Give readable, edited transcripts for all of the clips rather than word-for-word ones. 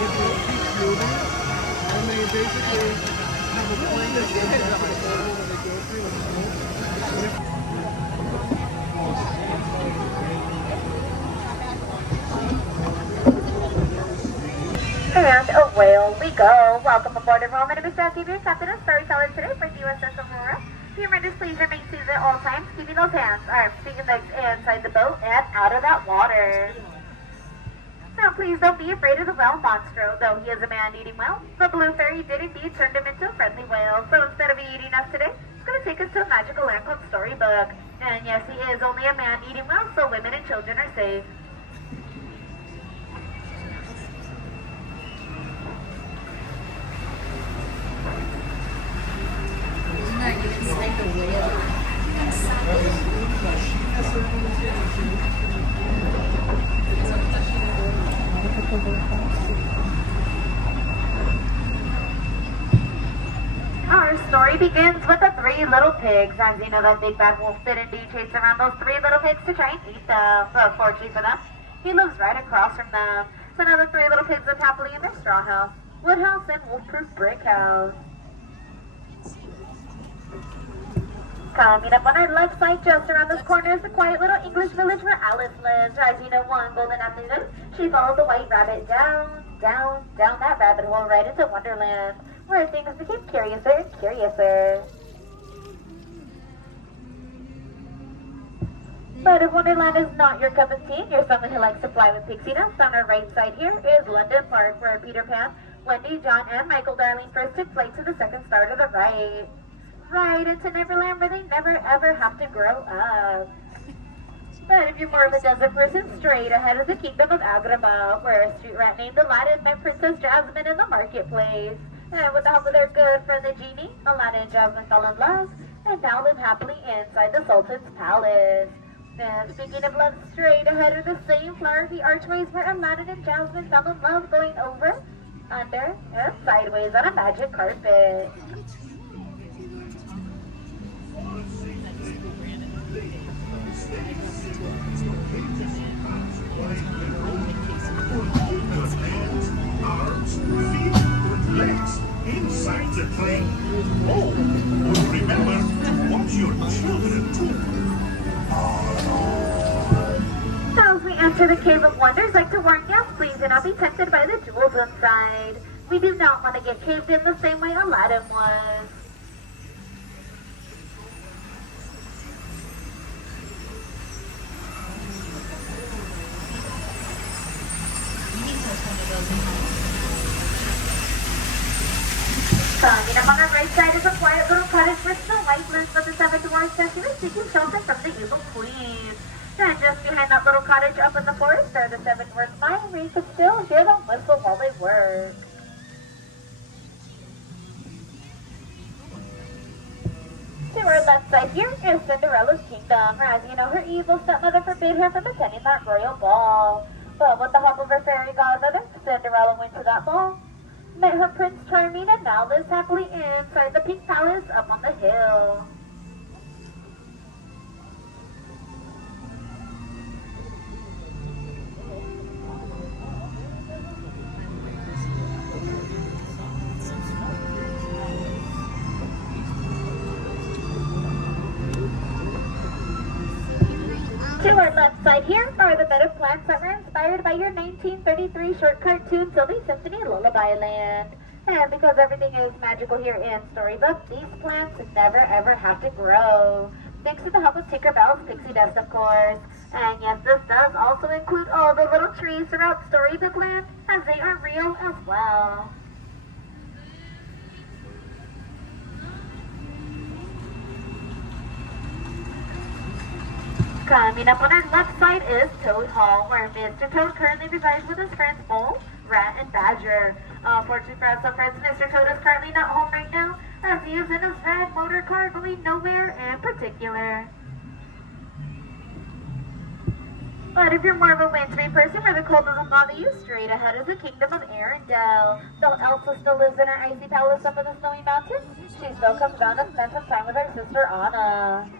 If you keep moving, and they basically have a plane that goes down the corridor when they go through the smoke. And away we go. Welcome aboard everyone. My name is Jackie, your captain of storyteller today for the USS Aurora. Humor, please remain seated at all times, keeping those hands, arms, feet, and legs inside the boat and out of that water. Now please don't be afraid of the whale monstro, though he is a man-eating whale. The blue fairy did indeed turn him into a friendly whale, so instead of eating us today, he's going to take us to a magical land called Storybook. And yes, he is only a man-eating whale, so women and children are safe. Our story begins with the three little pigs. As you know, that big bad wolf did indeed chase around those three little pigs to try and eat them. But fortunately for them, he lives right across from them. So now the three little pigs live happily in their straw house, wood house, and wolf-proof brick house. Coming up on our left side, just around this corner, is the quiet little English village where Alice lives. As you know, one golden afternoon, she followed the white rabbit down that rabbit hole right into Wonderland, where things became curiouser and curiouser. But if Wonderland is not your cup of tea, and you're someone who likes to fly with pixie dust, on our right side here is London Park, where Peter Pan, Wendy, John, and Michael Darling first took flight to the second star to the right. Right into Neverland, where they never ever have to grow up. But if you're more of a desert person, straight ahead is the kingdom of Agrabah, where a street rat named Aladdin met Princess Jasmine in the marketplace. And with the help of their good friend the genie, Aladdin and Jasmine fell in love, and now live happily inside the Sultan's palace. And speaking of love, straight ahead are the same flowery archways where Aladdin and Jasmine fell in love, going over, under, and sideways on a magic carpet. Arms, feet, legs, inside the plane. Oh, remember to watch your children too. As we enter the Cave of Wonders, I'd like to warn you, please do not be tempted by the jewels inside. We do not want to get caved in the same way Aladdin was. Coming up on our right side is a quiet little cottage where Snow White lives, but the seven dwarfs as she was seeking shelter from the evil queen. And just behind that little cottage up in the forest are the seven dwarfs mine, where you could still hear them whistle while they work. To our left side here is Cinderella's kingdom, where, as you know, her evil stepmother forbid her from attending that royal ball. But with the help of her fairy godmother, Cinderella went to that ball, met her Prince Charming, and now lives happily inside the pink palace up on the hill. To our left side here are the bed of plants that were inspired by your 1933 short cartoon Sylvie Symphony Lullaby Land. And because everything is magical here in Storybook, these plants never ever have to grow. Thanks to the help of Tinkerbell's pixie dust, of course. And yes, this does also include all the little trees throughout Storybook Land, as they are real as well. Coming up on our left side is Toad Hall, where Mr. Toad currently resides with his friends Mole, Rat, and Badger. Fortunately for us, friends, Mr. Toad is currently not home right now, as he is in his red motor car going nowhere in particular. But if you're more of a wintry person where the cold doesn't bother you, straight ahead is the kingdom of Arendelle. Though Elsa still lives in her icy palace up in the snowy mountains, she still comes down to spend some time with her sister Anna.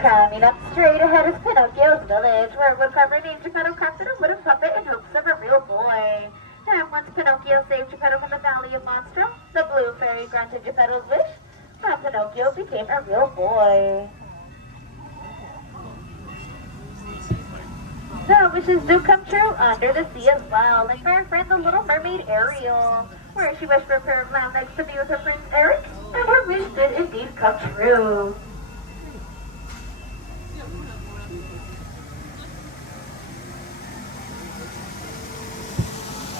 Coming up straight ahead is Pinocchio's village, where a woodcarver named Geppetto crafted a wooden puppet in hopes of a real boy. And once Pinocchio saved Geppetto from the Valley of Monstro, the blue fairy granted Geppetto's wish, and Pinocchio became a real boy. The wishes do come true under the sea as well, like our friend the Little Mermaid Ariel, where she wished for a pair of lamb legs to be with her prince Eric, and her wish did indeed come true.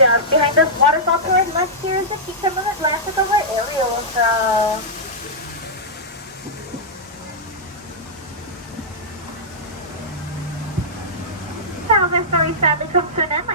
Just behind this waterfall to our left here is the Kingdom of Atlantica where Ariel was from. Now their story sadly comes to an end.